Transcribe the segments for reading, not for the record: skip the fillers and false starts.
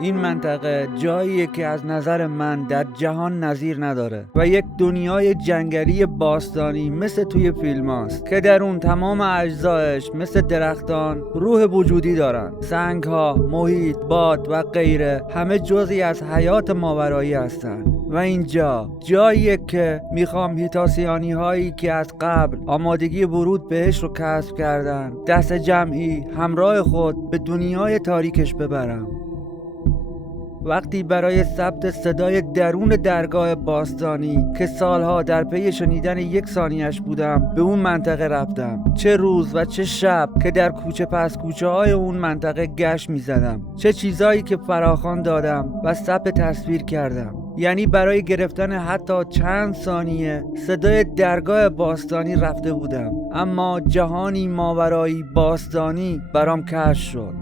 این منطقه جاییه که از نظر من در جهان نظیر نداره و یک دنیای جنگلی باستانی مثل توی فیلم هاست که در اون تمام اجزایش مثل درختان روح وجودی دارن. سنگ ها، محیط، باد و غیره همه جزئی از حیات ماورایی هستن و اینجا جاییه که میخوام هیتاسیانی هایی که از قبل آمادگی ورود بهش رو کسب کردن دست جمعی همراه خود به دنیای تاریکش ببرم. وقتی برای ثبت صدای درون درگاه باستانی که سالها در پی شنیدن یک ثانیه‌اش بودم به اون منطقه رفتم. چه روز و چه شب که در کوچه پس کوچه های اون منطقه گشت میزدم، چه چیزایی که فراخوان دادم و ثبت تصویر کردم. یعنی برای گرفتن حتی چند ثانیه صدای درگاه باستانی رفته بودم، اما جهانی ماورایی باستانی برام کشف شد.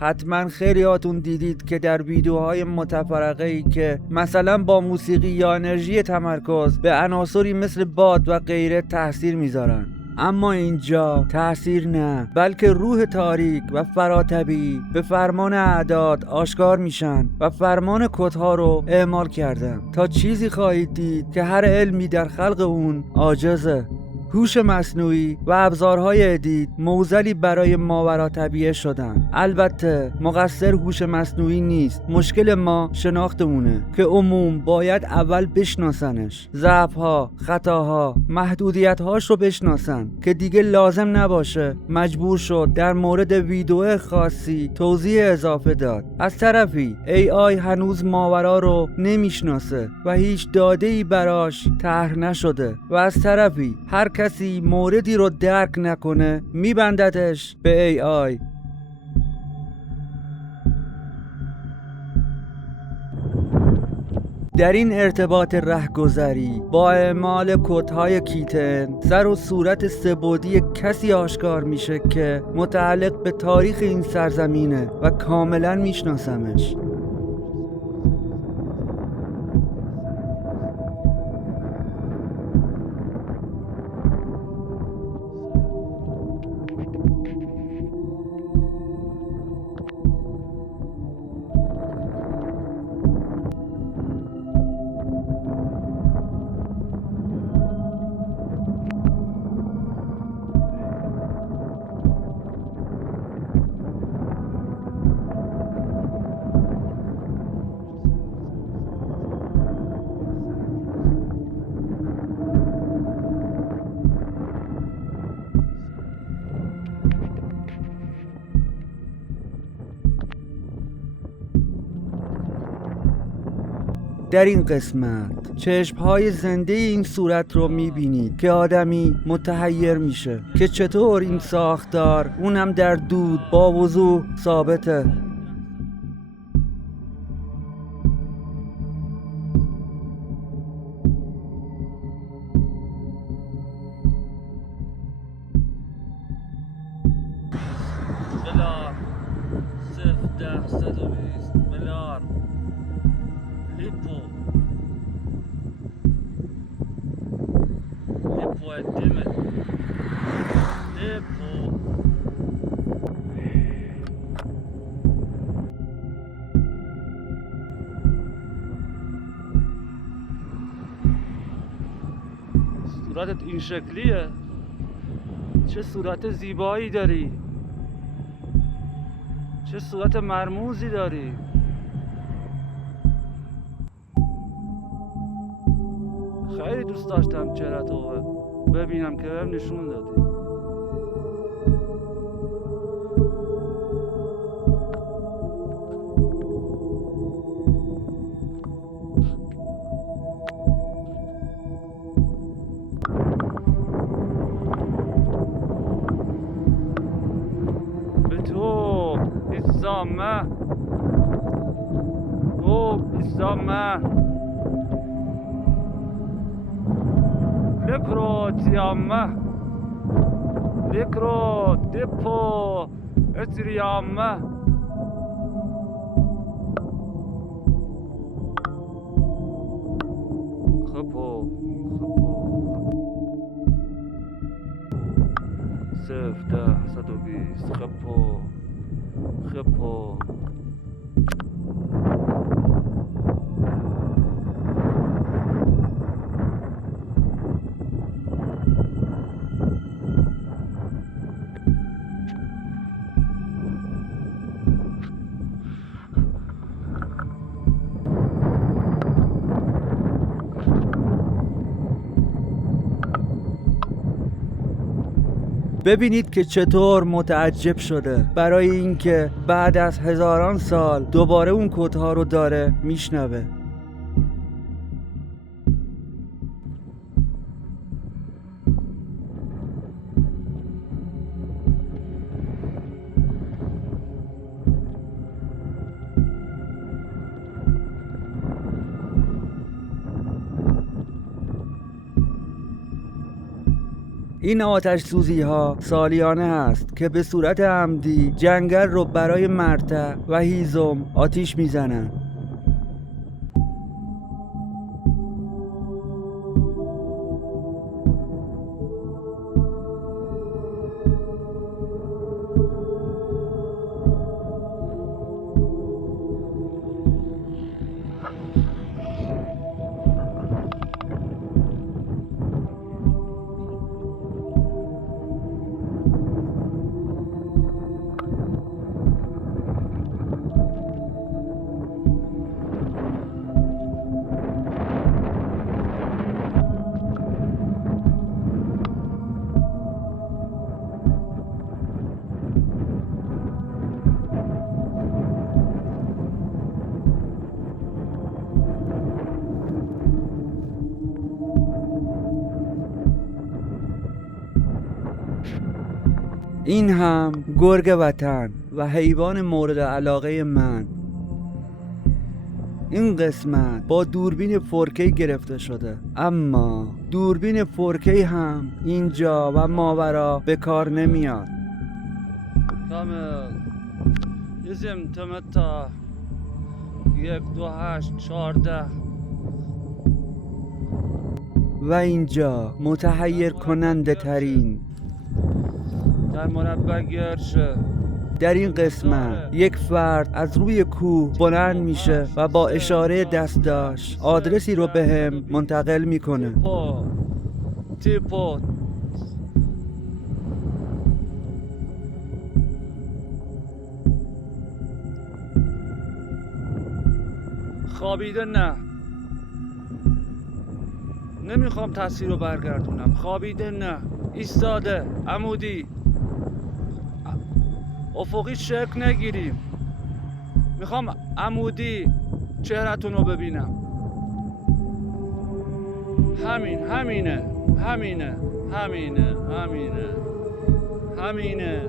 حتما خیلیاتون دیدید که در ویدیوهای متفرقه‌ای که مثلا با موسیقی یا انرژی تمرکز به عناصری مثل باد و غیره تاثیر میذارن، اما اینجا تاثیر نه، بلکه روح تاریک و فراتبیعی به فرمان اعداد آشکار میشن و فرمان کدها رو اعمال کردن تا چیزی خواهید دید که هر علمی در خلق اون عاجزه. هوش مصنوعی و ابزارهای ادیت موزلی برای ماوراتبیعه شدن. البته مقصر هوش مصنوعی نیست، مشکل ما شناختمونه که عموم باید اول بشناسنش، ضعف‌ها، خطاها، محدودیت‌هاش رو بشناسن که دیگه لازم نباشه مجبور شد در مورد ویدیو خاصی توضیح اضافه داد. از طرفی AI هنوز ماورا رو نمیشناسه و هیچ داده‌ای براش طرح نشده و از طرفی هر کسی موردی رو درک نکنه میبنددش به AI. در این ارتباط رهگذری با اعمال کدهای کیتن سر و صورت سه‌بعدی کسی آشکار میشه که متعلق به تاریخ این سرزمینه و کاملا میشناسمش. در این قسمت چشم‌های زنده این صورت رو می‌بینید که آدمی متحیر میشه که چطور این ساختار اونم در دود با وضوح ثابته. ملار 0.10 ملار ليبو قدمت ليبو صورتت این شکلیه؟ چه صورت زیبایی داری، چه صورت مرموزی داری. خیلی دوست داشتم چهره‌تو ببینم که بهم نشون دادی. به تو ایسامه او ایسامه لکرو تیامه لکرو دپو اتریامه خپو 0.10 120 خپو ببینید که چطور متعجب شده برای اینکه بعد از هزاران سال دوباره اون کدها رو داره میشنوه. این آتش سوزی ها سالیانه هست که به صورت عمدی جنگل رو برای مرتع و هیزم آتیش میزنن. این هم گرگ وطن و حیوان مورد علاقه من. این قسمت با دوربین 4K گرفته شده، اما دوربین 4K هم اینجا و ماورا به کار نمیاد. کامل یزم تمتا 1 2 8 14 و اینجا متحیر کننده ترین در مربع گرشه. در این قسمت یک فرد از روی کوه بلند میشه و با اشاره دستاش آدرسی رو بهم منتقل میکنه. تیپو خوابیده نه، نمیخوام تصویر رو برگردونم. خوابیده نه، ایستاده، عمودی، افقی شکل نگیریم. میخوام عمودی چهرتون رو ببینم. همینه همینه همینه همینه.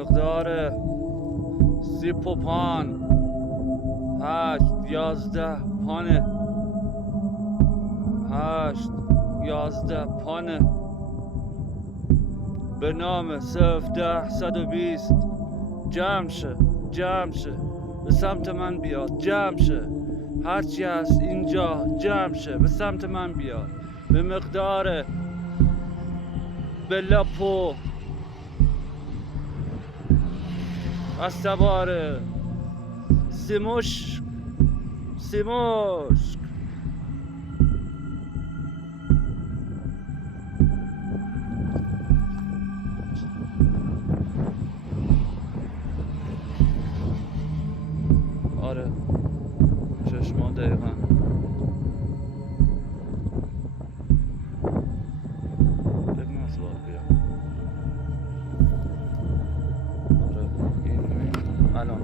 مقدار 35 8 11 پانه 8 11 پانه به نام 010 120 جمع شه به سمت من بیاد. جمع شه، هرچی هست اینجا جمع شه به سمت من بیاد. به مقدار بلاپو استواره سیموش آره چشمان دقیقا بگم از بار بیا.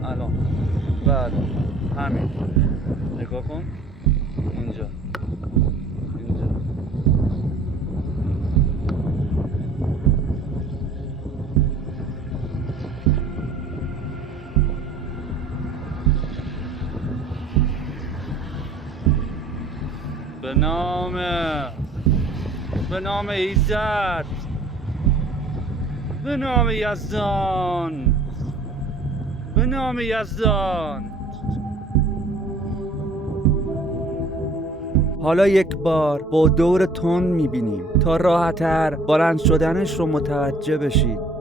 الان بعد همین نگاه کن اینجا به نام ایزد، به نام یزدان، به نام یزدان. حالا یک بار با دور تون میبینیم تا راحت‌تر بلند شدنش رو متوجه بشید.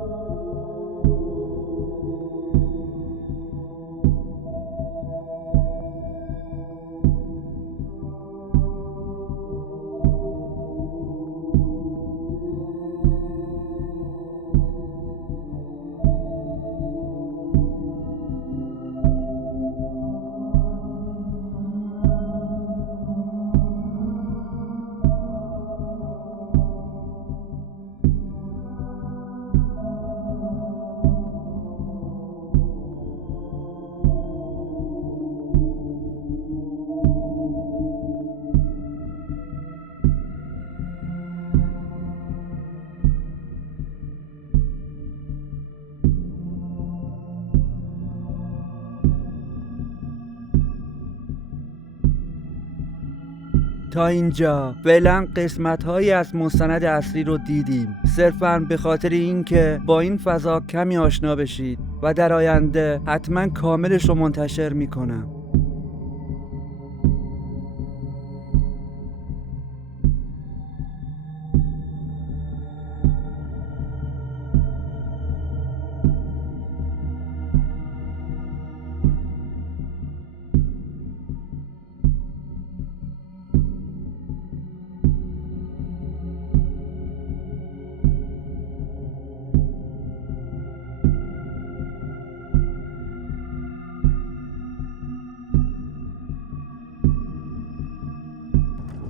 تا اینجا فعلا قسمت‌هایی از مستند اصلی رو دیدیم، صرفاً به خاطر اینکه با این فضا کمی آشنا بشید و در آینده حتما کاملش رو منتشر میکنم.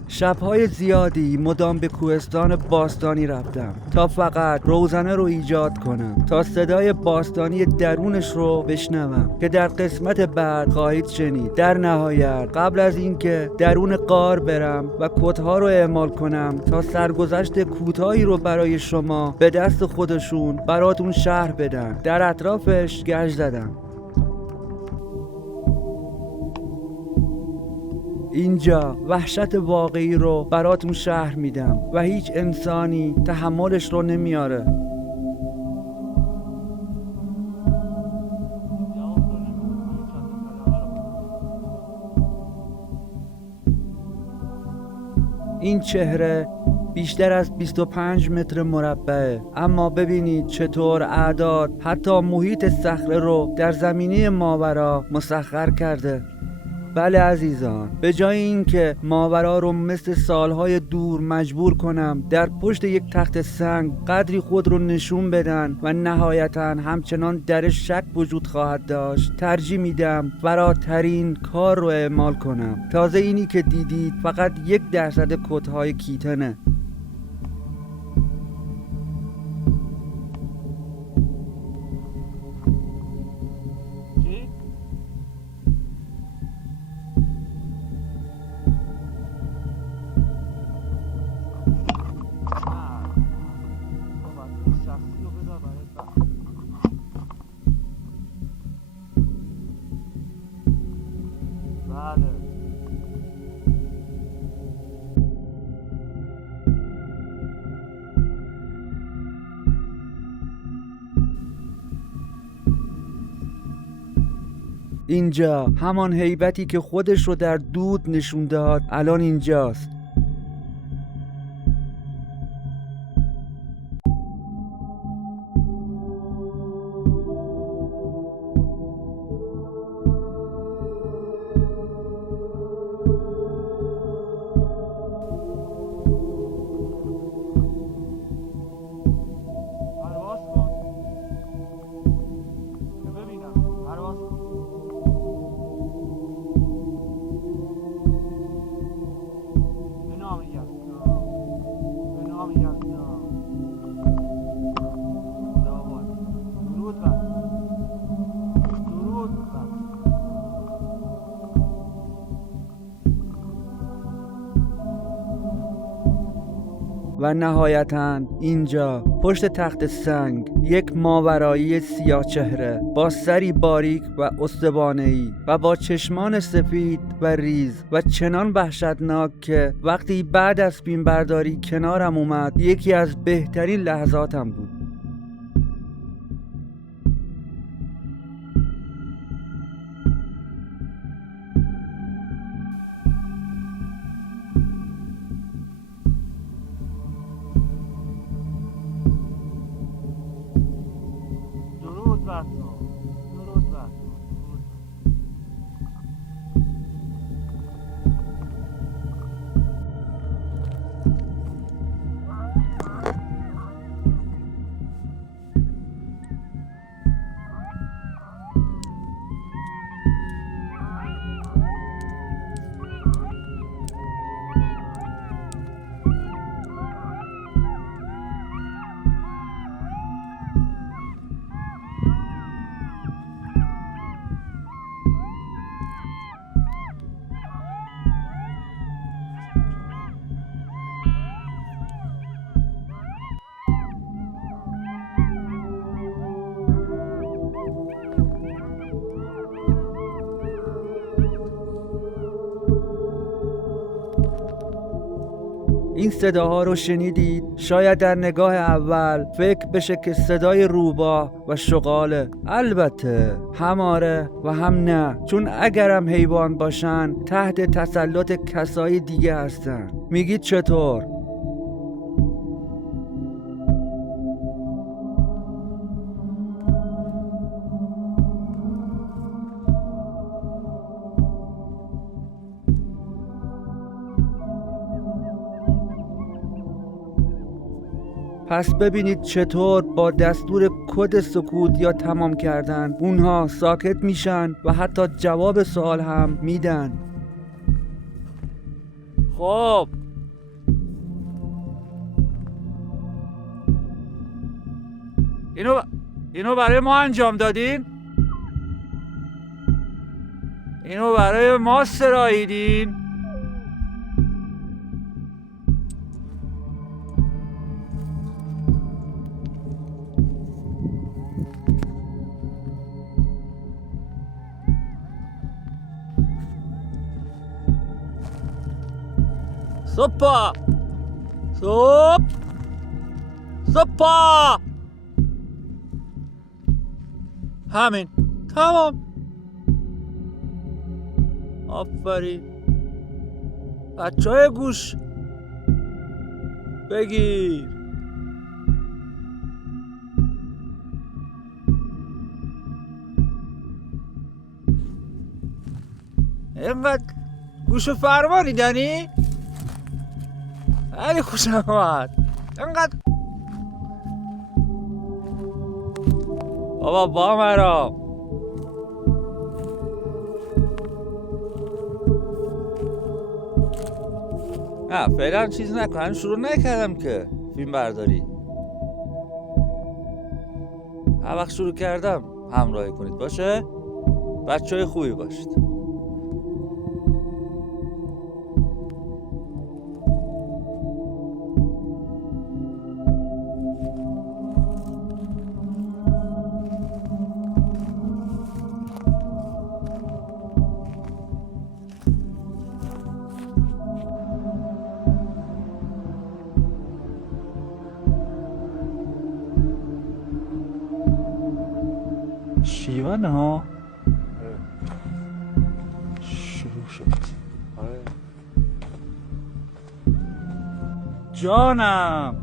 شب‌های زیادی مدام به کوهستان باستانی رفتم تا فقط روزنه رو ایجاد کنم، تا صدای باستانی درونش رو بشنوم که در قسمت بعد خواهید شنید. در نهایت قبل از اینکه درون غار برم و کدها رو اعمال کنم تا سرگذشت کوتاهی رو برای شما به دست خودشون براتون شرح بدن، در اطرافش گشت زدم. اینجا وحشت واقعی رو براتون شرح میدم و هیچ انسانی تحملش رو نمیاره. این چهره بیشتر از 25 متر مربعه، اما ببینید چطور اعداد حتی محیط صخره رو در زمینه ماورا مسخر کرده. بله عزیزان، به جای اینکه ماورا رو مثل سالهای دور مجبور کنم در پشت یک تخت سنگ قدری خود رو نشون بدن و نهایتاً همچنان درش شک وجود خواهد داشت، ترجیح میدم فراترین کار رو اعمال کنم. تازه اینی که دیدید فقط 1% کدهای کیتنه. اینجا همان هیبتی که خودش رو در دود نشون داد الان اینجاست. و نهایتاً اینجا پشت تخت سنگ یک ماورایی سیاه چهره با سری باریک و استوانه‌ای و با چشمان سفید و ریز و چنان وحشتناک که وقتی بعد از فیلمبرداری کنارم اومد یکی از بهترین لحظاتم بود. این صداها رو شنیدید؟ شاید در نگاه اول فکر بشه که صدای روباه و شغاله. البته هم آره و هم نه، چون اگرم حیوان باشن تحت تسلط کسای دیگه هستن. میگید چطور؟ پس ببینید چطور با دستور کد سکوت یا تمام کردن اونها ساکت میشن و حتی جواب سوال هم میدن. خب اینو برای ما انجام دادین؟ اینو برای ما سراییدین؟ سوپا سوپا همین تمام. آفرین بچه‌های گوش بگیر. اینقدر گوش فرمانی دنی؟ خیلی خوشم اومد. اینقدر بابا با مرام. نه فعلا چیز نکن، هنوز شروع نکردم که فیلم برداری. هر وقت شروع کردم همراهی کنید باشه؟ بچه‌های خوبی باشید. شیون ها شروع شد. جانم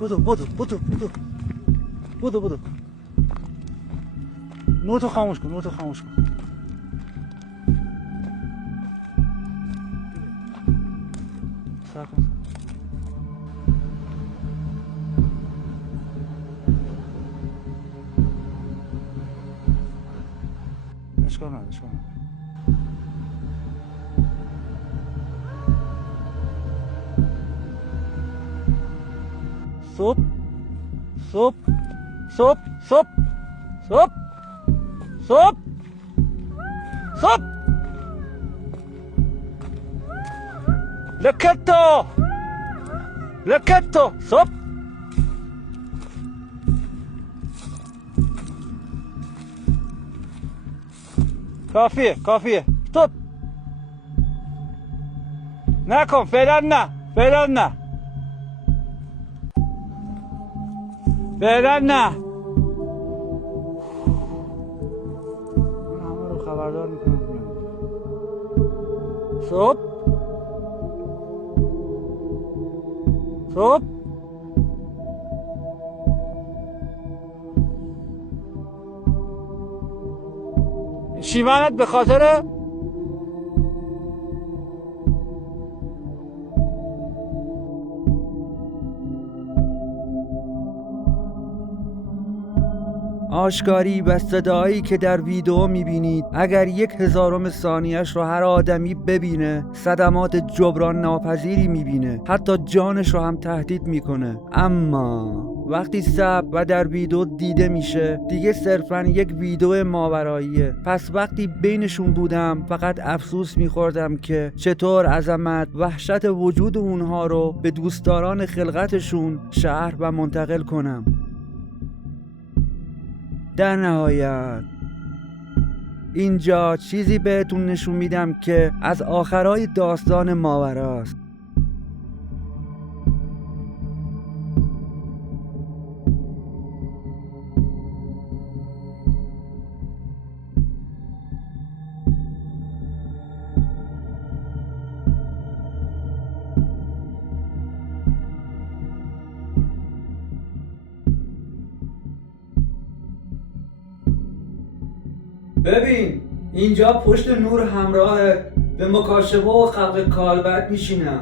بدو نوتو خاموش کن. ساکن. اشکال نداره. صوب لکتو صوب. کافیه توب نکن فعلا نه همه رو خبردار میکنم. صوب شیونت به خاطر آشکاری و صدایی که در ویدیو میبینید اگر 1/1000 ثانیه‌اش رو هر آدمی ببینه صدمات جبران ناپذیری میبینه، حتی جانش رو هم تهدید میکنه. اما وقتی ثبت و در ویدیو دیده میشه دیگه صرفاً یک ویدیو ماوراییه. پس وقتی بینشون بودم فقط افسوس میخوردم که چطور عظمت وحشت وجود اونها رو به دوستداران خلقتشون شهر و منتقل کنم. در نهایت اینجا چیزی بهتون نشون میدم که از آخرای داستان ماوراست. ببین اینجا پشت نور همراهت به مکاشفه و خلق کالبد میشینم.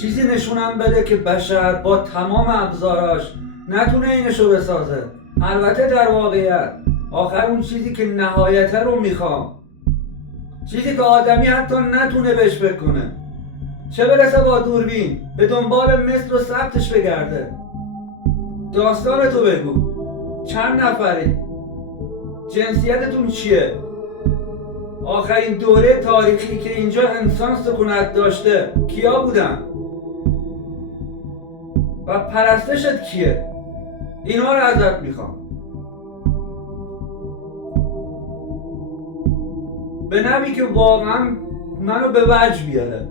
چیزی نشونم بده که بشر با تمام ابزاراش نتونه اینشو بسازه. البته در واقعیت آخر اون چیزی که نهایته رو میخوام، چیزی که آدمی حتی نتونه بهش فکر کنه، چه برسه با دوربین به دنبال مثل و ثبتش بگرده. داستانتو بگو، چند نفری؟ جنسیتتون چیه؟ آخرین دوره تاریخی که اینجا انسان سکونت داشته کیا بودن؟ و پرستشت کیه؟ اینا رو ازت میخوام. به نوعی که واقعا منو به وجد بیاره.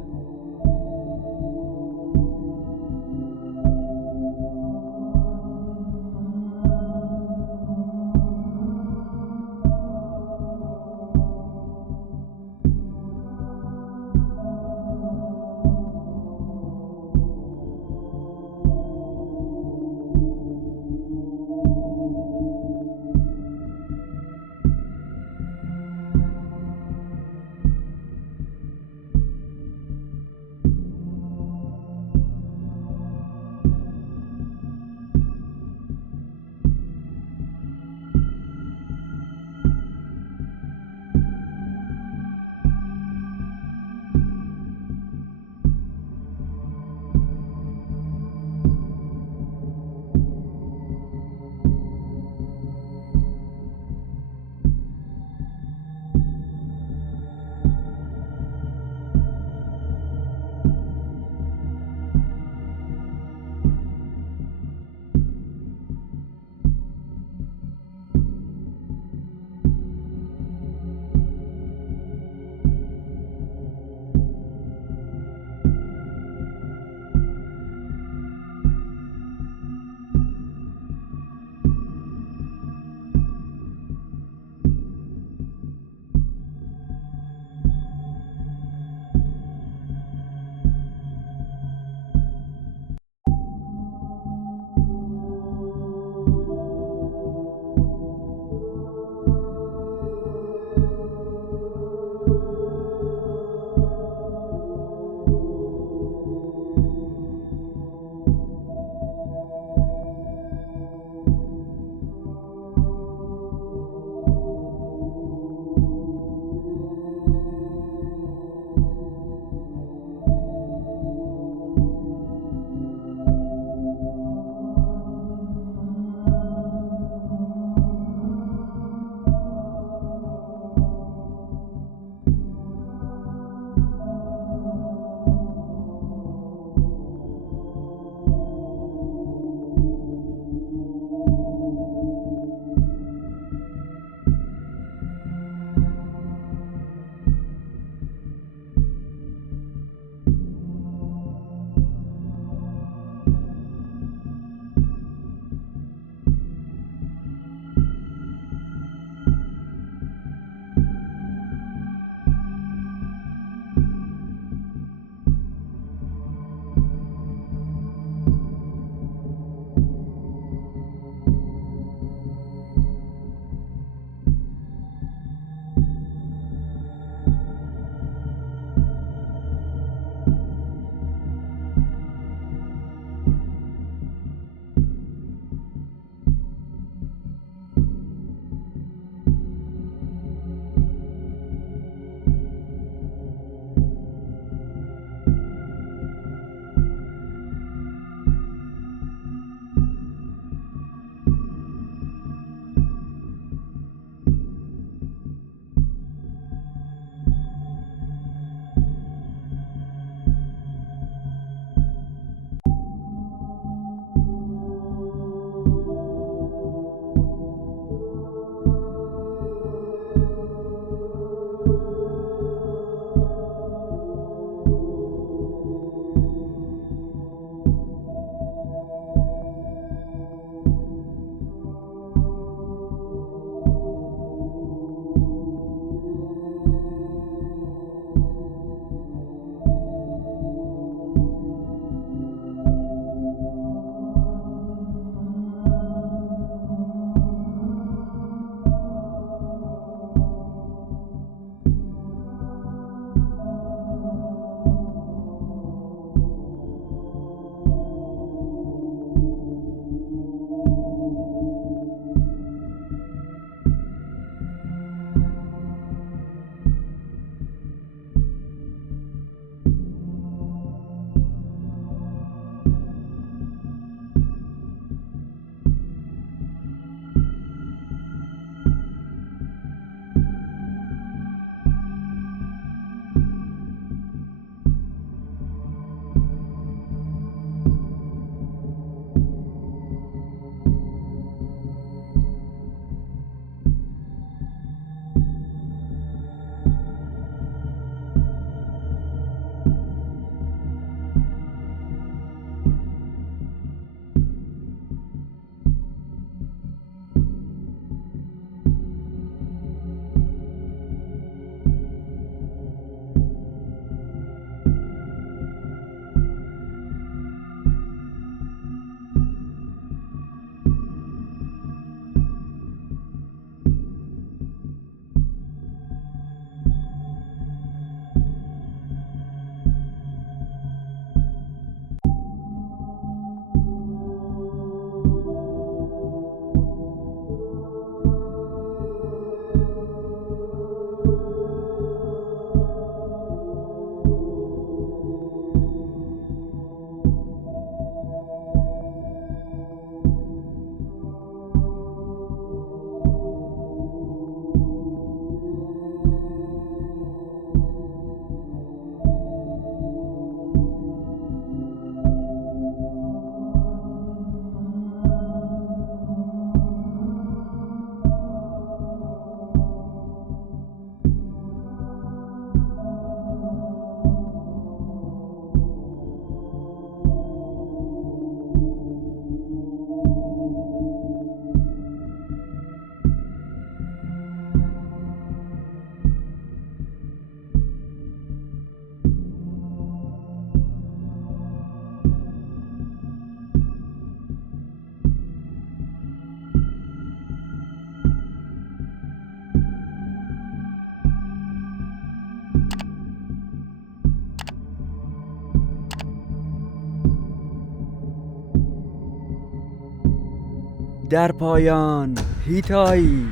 در پایان هیتایی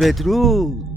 بدرود.